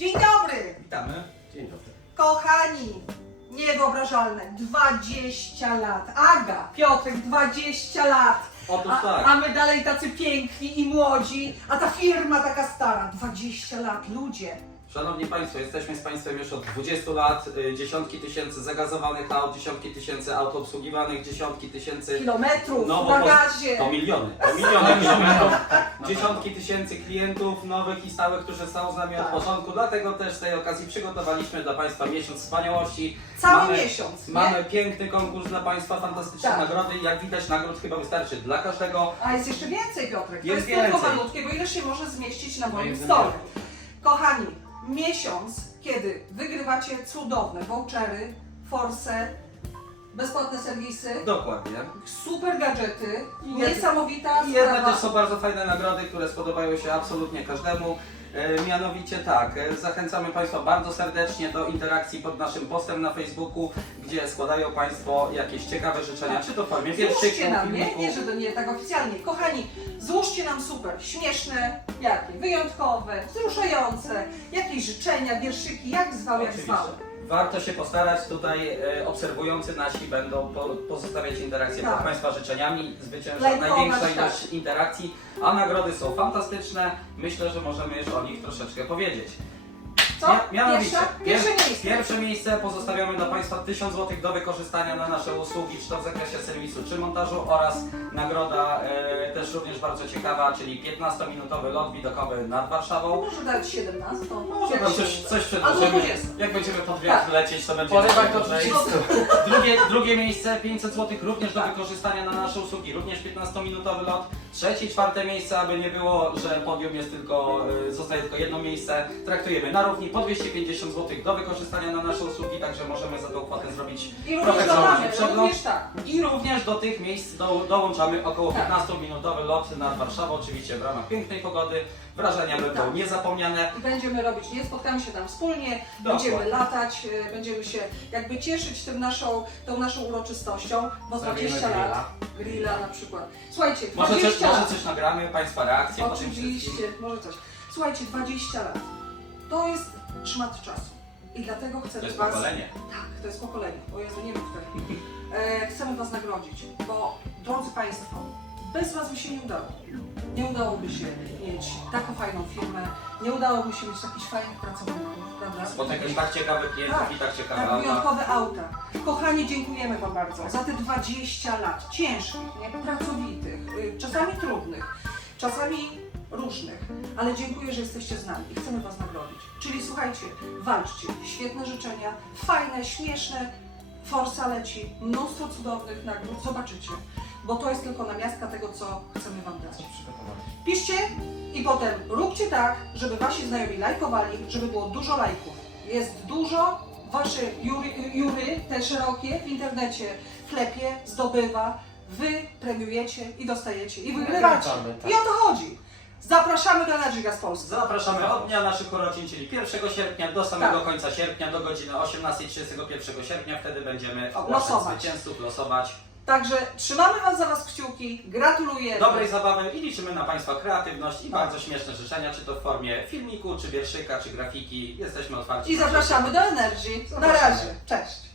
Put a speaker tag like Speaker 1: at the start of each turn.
Speaker 1: Dzień dobry!
Speaker 2: Witamy.
Speaker 3: Dzień dobry.
Speaker 1: Kochani, niewyobrażalne, 20 lat. Aga, Piotrek, 20 lat.
Speaker 2: Otóż tak.
Speaker 1: A my dalej tacy piękni i młodzi, a ta firma taka stara. 20 lat, ludzie.
Speaker 2: Szanowni Państwo, jesteśmy z Państwem już od 20 lat. Dziesiątki tysięcy zagazowanych aut, dziesiątki tysięcy aut obsługiwanych, dziesiątki tysięcy...
Speaker 1: Kilometrów,
Speaker 2: No, bo
Speaker 1: bagazie.
Speaker 2: To miliony kilometrów. Dziesiątki tysięcy klientów nowych i stałych, którzy są z nami od
Speaker 1: Tak.
Speaker 2: początku. Dlatego też z tej okazji przygotowaliśmy dla Państwa miesiąc wspaniałości.
Speaker 1: Cały miesiąc, nie?
Speaker 2: Mamy piękny konkurs dla Państwa, fantastyczne
Speaker 1: Tak.
Speaker 2: nagrody. Jak widać, nagród chyba wystarczy dla każdego.
Speaker 1: A jest jeszcze więcej, Piotrek. To
Speaker 2: Jest
Speaker 1: jest tylko
Speaker 2: więcej.
Speaker 1: malutkie, bo ile się może zmieścić na moim
Speaker 3: jednym
Speaker 1: stole.
Speaker 3: roku.
Speaker 1: Kochani, miesiąc, kiedy wygrywacie cudowne vouchery, force, bezpłatne serwisy,
Speaker 2: Dokładnie.
Speaker 1: super gadżety,
Speaker 2: I
Speaker 1: niesamowita
Speaker 2: I jedne
Speaker 1: sprawa.
Speaker 2: też są bardzo fajne nagrody, które spodobają się absolutnie każdemu. Mianowicie tak, zachęcamy Państwa bardzo serdecznie do interakcji pod naszym postem na Facebooku, gdzie składają Państwo jakieś ciekawe życzenia,
Speaker 1: Tak.
Speaker 2: czy to w formie
Speaker 1: Złóżcie
Speaker 2: wierszyków,
Speaker 1: nam, nie?
Speaker 2: filmików.
Speaker 1: Nie, że to nie tak oficjalnie. Kochani, złóżcie nam super, śmieszne, jakie, wyjątkowe, wzruszające, jakieś życzenia, wierszyki, jak zwał, jak
Speaker 2: Oczywiście.
Speaker 1: zwał.
Speaker 2: Warto się postarać, tutaj obserwujący nasi będą pozostawiać interakcje
Speaker 1: Tak.
Speaker 2: pod Państwa życzeniami, zwycięża
Speaker 1: Lajkować,
Speaker 2: największa
Speaker 1: tak.
Speaker 2: ilość interakcji, a nagrody są fantastyczne. Myślę, że możemy już o nich troszeczkę powiedzieć.
Speaker 1: Co?
Speaker 2: Mianowicie,
Speaker 1: Pierwsze miejsce.
Speaker 2: Pierwsze miejsce pozostawiamy dla Państwa 1000 zł do wykorzystania na nasze usługi, czy to w zakresie serwisu, czy montażu, oraz nagroda też również bardzo ciekawa, czyli 15-minutowy lot widokowy nad Warszawą.
Speaker 1: Może dać 17.
Speaker 2: Może tam coś przedłużymy.
Speaker 1: Albo 20.
Speaker 2: Jak będziemy pod wiatr lecieć, to będzie
Speaker 3: Polewaj to
Speaker 2: dłużej.
Speaker 3: 30.
Speaker 2: Drugie miejsce 500 zł również do wykorzystania na nasze usługi, również 15-minutowy lot. Trzecie i czwarte miejsce, aby nie było, że podium jest tylko, zostaje tylko jedno miejsce, traktujemy na równi po 250 zł do wykorzystania na nasze usługi, także możemy za tą kwotę zrobić
Speaker 1: I również
Speaker 2: trochę
Speaker 1: dodamy,
Speaker 2: założyć przegląd.
Speaker 1: również tak.
Speaker 2: I również do tych miejsc dołączamy około
Speaker 1: Tak.
Speaker 2: 15-minutowy lot nad Warszawą, oczywiście w ramach pięknej pogody. Wrażenia będą
Speaker 1: Tak.
Speaker 2: niezapomniane.
Speaker 1: I będziemy robić, nie? Spotkamy się tam wspólnie,
Speaker 2: Dokładnie.
Speaker 1: będziemy latać, będziemy się jakby cieszyć tą naszą uroczystością, bo
Speaker 3: Zrobimy
Speaker 1: 20
Speaker 3: grilla.
Speaker 1: lat, grilla na przykład. Słuchajcie,
Speaker 2: Może
Speaker 1: 20
Speaker 2: może
Speaker 1: lat.
Speaker 2: coś nagramy, Państwa reakcje po tym
Speaker 1: Oczywiście,
Speaker 2: wszystkim.
Speaker 1: może coś. Słuchajcie, 20 lat. To jest szmat czasu. I dlatego
Speaker 2: To
Speaker 1: chcemy
Speaker 2: jest
Speaker 1: Was...
Speaker 2: pokolenie.
Speaker 1: Tak, to jest pokolenie. O Jezu, nie mów tak. Chcemy Was nagrodzić, bo drodzy Państwo, bez Was by się nie udało. Nie udałoby się mieć taką fajną firmę, nie udałoby się mieć takich fajnych pracowników, prawda?
Speaker 2: Spotykać tak ciekawych klientów
Speaker 1: Tak,
Speaker 2: i tak ciekawe
Speaker 1: Tak,
Speaker 2: auta.
Speaker 1: wyjątkowe auta. Kochani, dziękujemy Wam bardzo za te 20 lat ciężkich, nie? Pracowitych, czasami trudnych, czasami różnych, ale dziękuję, że jesteście z nami i chcemy Was nagrodzić. Czyli słuchajcie, walczcie, świetne życzenia, fajne, śmieszne, forsa leci, mnóstwo cudownych nagród, zobaczycie, bo to jest tylko namiastka tego, co chcemy Wam dać.
Speaker 3: Coś przygotowali.
Speaker 1: Piszcie i potem róbcie tak, żeby Wasi znajomi lajkowali, żeby było dużo lajków. Jest dużo, Wasze jury, te szerokie w internecie chlepie, zdobywa, Wy premiujecie i dostajecie i wygrywacie.
Speaker 3: Nagradzamy, tak.
Speaker 1: I o to chodzi. Zapraszamy do Energy Gas Polska.
Speaker 2: Zapraszamy od dnia naszych urodzin, czyli 1 sierpnia do samego
Speaker 1: Tak.
Speaker 2: końca sierpnia, do godziny 18:31 sierpnia. Wtedy będziemy ogłaszać
Speaker 1: Losować.
Speaker 2: zwycięzców, losować.
Speaker 1: Także trzymamy za Was kciuki, gratulujemy.
Speaker 2: Dobrej zabawy i liczymy na Państwa kreatywność i
Speaker 1: Tak.
Speaker 2: bardzo śmieszne życzenia, czy to w formie filmiku, czy wierszyka, czy grafiki. Jesteśmy otwarci.
Speaker 1: I
Speaker 2: na
Speaker 1: zapraszamy do Energy. Na
Speaker 2: Zapraszamy.
Speaker 1: razie. Cześć.